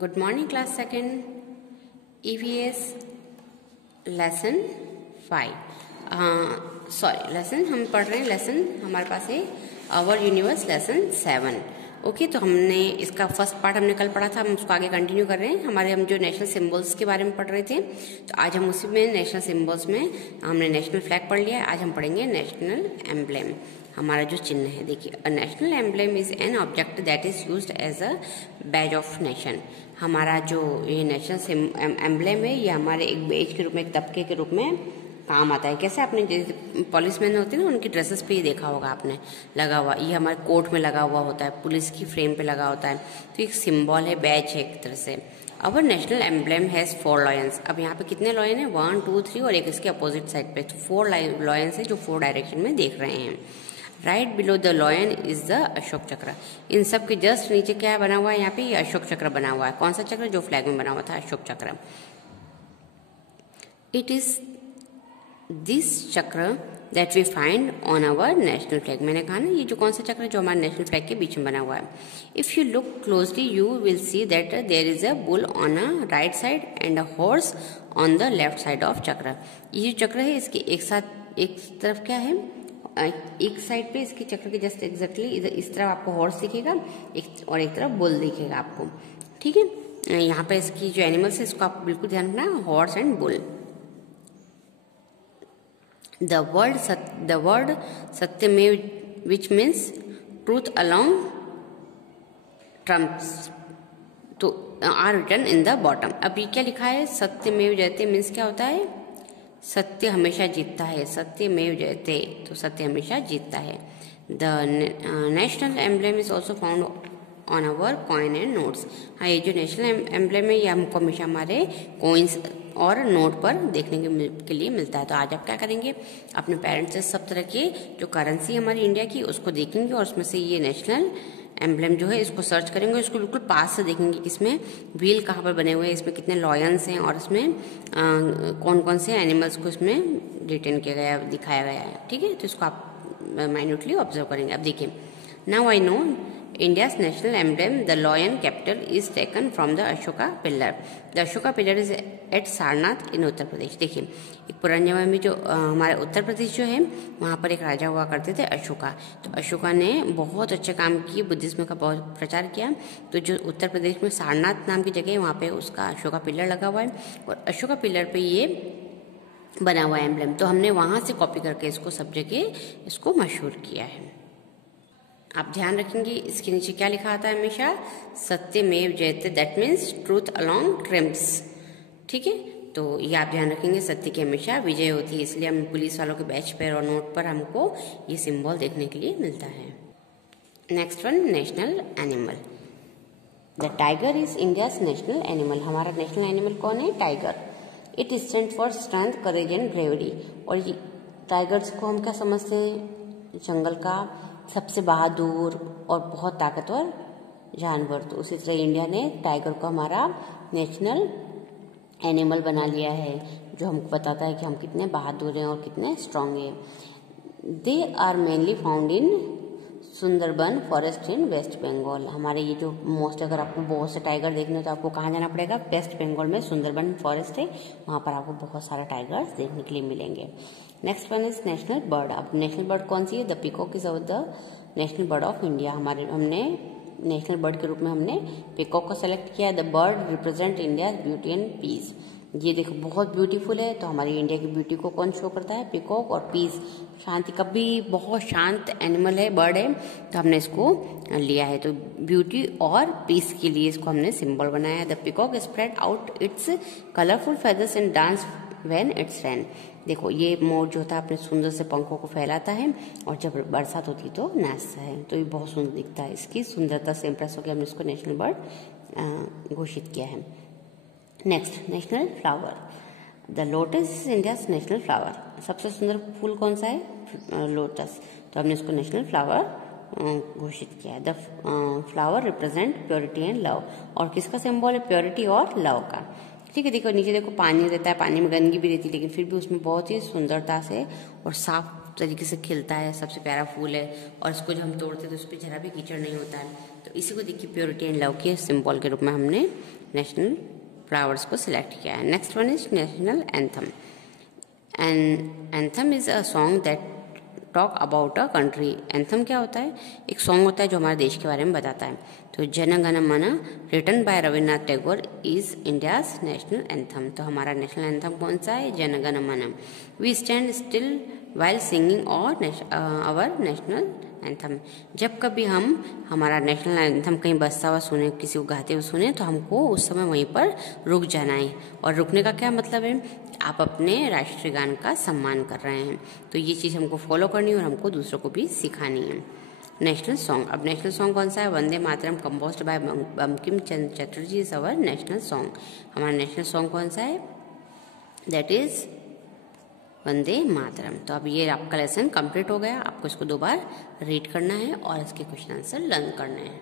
Good morning class second EVS lesson 5 sorry lesson हम पढ़ रहे हैं। लेसन हमारे पास है आवर यूनिवर्स लेसन 7। ओके, तो हमने इसका फर्स्ट पार्ट हमने कल पढ़ा था, हम उसको आगे कंटिन्यू कर रहे हैं। हम जो नेशनल सिंबल्स के बारे में पढ़ रहे थे, तो आज हम उसी में नेशनल सिंबल्स में हमने नेशनल फ्लैग पढ़ लिया है। आज हम पढ़ेंगे नेशनल एम्ब्लेम, हमारा जो चिन्ह है। देखिए, a national emblem is an object that is used as a badge of nation. हमारा जो ये नेशनल एम्ब्लेम है, ये हमारे एक बेज के रूप में, एक तबके के रूप में काम आता है। कैसे आपने जैसे पुलिस मैन होते हैं ना, उनकी ड्रेसेस पे ही देखा होगा आपने लगा हुआ, ये हमारे कोट में लगा हुआ होता है, पुलिस की फ्रेम पे लगा होता है। तो एक सिंबल है, बैज है एक तरह से। Our national emblem has 4 lions. अब यहाँ पे कितने लॉयन है? 1 2 3 और एक इसके अपोजिट साइड पे, तो 4 लॉयंस है जो 4 डायरेक्शन में देख रहे हैं। Right below the lion is the Ashok चक्र। इन सब के जस्ट नीचे क्या बना हुआ है? यहाँ पे ये अशोक चक्र बना हुआ है। कौन सा चक्र? जो फ्लैग में बना हुआ था, Ashok Chakra. It is this chakra that we find on our national flag. मैंने कहा ना, ये जो कौन सा चक्र है जो हमारे नेशनल फ्लैग के बीच में बना हुआ है। If you look closely you will see that there is a bull on a right side and a horse on the left side of chakra. ये जो चक्र है, इसके एक साथ एक तरफ क्या है, एक साइड पे इसके चक्र के जस्ट एग्जैक्टली इस तरफ आपको हॉर्स दिखेगा, और एक तरफ बुल दिखेगा आपको। ठीक है, यहाँ पे इसकी जो एनिमल्स है, इसको आप बिल्कुल ध्यान रखना, horse and bull. The word सत्यमेव, which means truth along trumps, तो are written in the bottom। अब ये क्या लिखा है? सत्यमेव जयते मीन्स क्या होता है? सत्य हमेशा जीतता है। सत्यमेव जयते, तो सत्य हमेशा जीतता है। The national emblem is also found on our coin and notes. हाँ, ये जो नेशनल एम्ब्लेम है, ये हमको हमेशा हमारे कॉइन्स और नोट पर देखने के लिए मिलता है। तो आज आप क्या करेंगे? अपने पेरेंट्स से सब तरह की जो करेंसी है हमारी इंडिया की, उसको देखेंगे, और उसमें से ये नेशनल एम्ब्लेम जो है इसको सर्च करेंगे। इसको बिल्कुल पास से देखेंगे कि इसमें व्हील कहाँ पर बने हुए हैं, इसमें कितने लॉयंस हैं, और इसमें कौन कौन से एनिमल्स को इसमें रिटेन किया गया, दिखाया गया है। ठीक है, तो इसको आप माइन्यूटली ऑब्जर्व करेंगे। अब देखिए, now I know India's national emblem, the lion capital, is taken from the Ashoka pillar. The Ashoka pillar is at Sarnath in Uttar Pradesh. देखिए, एक पुराने जमाने में जो हमारे उत्तर प्रदेश जो है, वहाँ पर एक राजा हुआ करते थे, अशोका। तो अशोका ने बहुत अच्छे काम किए, बुद्धिज्म का बहुत प्रचार किया। तो जो उत्तर प्रदेश में सारनाथ नाम की जगह है, वहाँ पे उसका अशोका पिलर लगा हुआ है, और अशोका पिलर पे ये बना हुआ है एम्ब्लेम। तो हमने वहाँ से कॉपी करके इसको सब जगह इसको मशहूर किया है। आप ध्यान रखेंगे, इसके नीचे क्या लिखा आता है हमेशा? सत्यमेव जयते, that means truth along TRIMS. ठीक है, तो ये आप ध्यान रखेंगे, सत्य की हमेशा विजय होती है। इसलिए हम पुलिस वालों के बैच पर और नोट पर हमको ये सिंबल देखने के लिए मिलता है। Next one, national animal. The tiger is India's national animal. हमारा नेशनल एनिमल कौन है? Tiger. It stand for strength, courage and bravery. और ये टाइगर्स को हम क्या समझते हैं? जंगल का सबसे बहादुर और बहुत ताकतवर जानवर। तो उसी तरह इंडिया ने टाइगर को हमारा नेशनल एनिमल बना लिया है, जो हमको बताता है कि हम कितने बहादुर हैं और कितने स्ट्रांग हैं। They are mainly found in Sundarban forest in West Bengal. हमारे ये जो मोस्ट, अगर आपको बहुत से टाइगर देखने हो तो आपको कहाँ जाना पड़ेगा? वेस्ट बंगाल में सुंदरबन फॉरेस्ट है, वहाँ पर आपको बहुत सारा टाइगर्स देखने के लिए मिलेंगे। Next one is national bird. अब नेशनल बर्ड कौन सी है? The peacock is the national bird of India. हमने नेशनल बर्ड के रूप में हमने पीकॉक को सेलेक्ट किया। The bird represent India beauty and peace. ये देखो, बहुत ब्यूटीफुल है। तो हमारी इंडिया की ब्यूटी को कौन शो करता है? पीकॉक। और पीस, शांति, कभी बहुत शांत एनिमल है, बर्ड है, तो हमने इसको लिया है। तो ब्यूटी और पीस के लिए इसको हमने सिंबल बनाया है। The peacock spread out it's colourful feathers and dance when it's rain. देखो, ये मोर जो होता है अपने सुंदर से पंखों को फैलाता है, और जब बरसात होती तो नाचता है। तो ये बहुत सुंदर दिखता है। इसकी सुंदरता से इम्प्रेस होकर हमने इसको नेशनल बर्ड घोषित किया है। Next, national flower. The lotus is India's national flower. सबसे सुंदर फूल कौन सा है? लोटस। तो हमने इसको नेशनल फ्लावर घोषित किया है। The flower represent purity and love. और किसका सिंबल है? प्योरिटी और लव का। ठीक है, देखो नीचे देखो, पानी रहता है, पानी में गंदगी भी रहती है, लेकिन फिर भी उसमें बहुत ही सुंदरता से और साफ तरीके से खिलता है। सबसे प्यारा फूल है, और इसको जब हम तोड़ते हैं तो उस पर जरा भी कीचड़ नहीं होता है। तो इसी को देखिए, प्योरिटी एंड लव के सिंबल के रूप में हमने नेशनल फ्लावर्स को सिलेक्ट किया है। Next one is national anthem. Anthem is a song that talk about a country. Anthem क्या होता है? एक सॉन्ग होता है जो हमारे देश के बारे में बताता है। तो Jana Gana Mana written by Rabindranath Tagore is India's national anthem. तो हमारा नेशनल एंथम कौन सा है? Jana Gana Mana. We stand still while singing our national anthem. जब कभी हम हमारा नेशनल एंथम कहीं बजता हुआ सुने, किसी को गाते हुए सुने, तो हमको उस समय वहीं पर रुक जाना है। और रुकने का क्या मतलब है? आप अपने राष्ट्रीय गान का सम्मान कर रहे हैं। तो ये चीज़ हमको फॉलो करनी है और हमको दूसरों को भी सिखानी है। National song. अब नेशनल सॉन्ग कौन सा है? Vande Mataram, composed by Bankim Chandra Chatterjee is our national song. हमारा नेशनल सॉन्ग कौन सा है? That is Vande Mataram. तो अब ये आपका लेसन कंप्लीट हो गया। आपको इसको 2 बार रीड करना है और इसके क्वेश्चन आंसर लर्न करने हैं।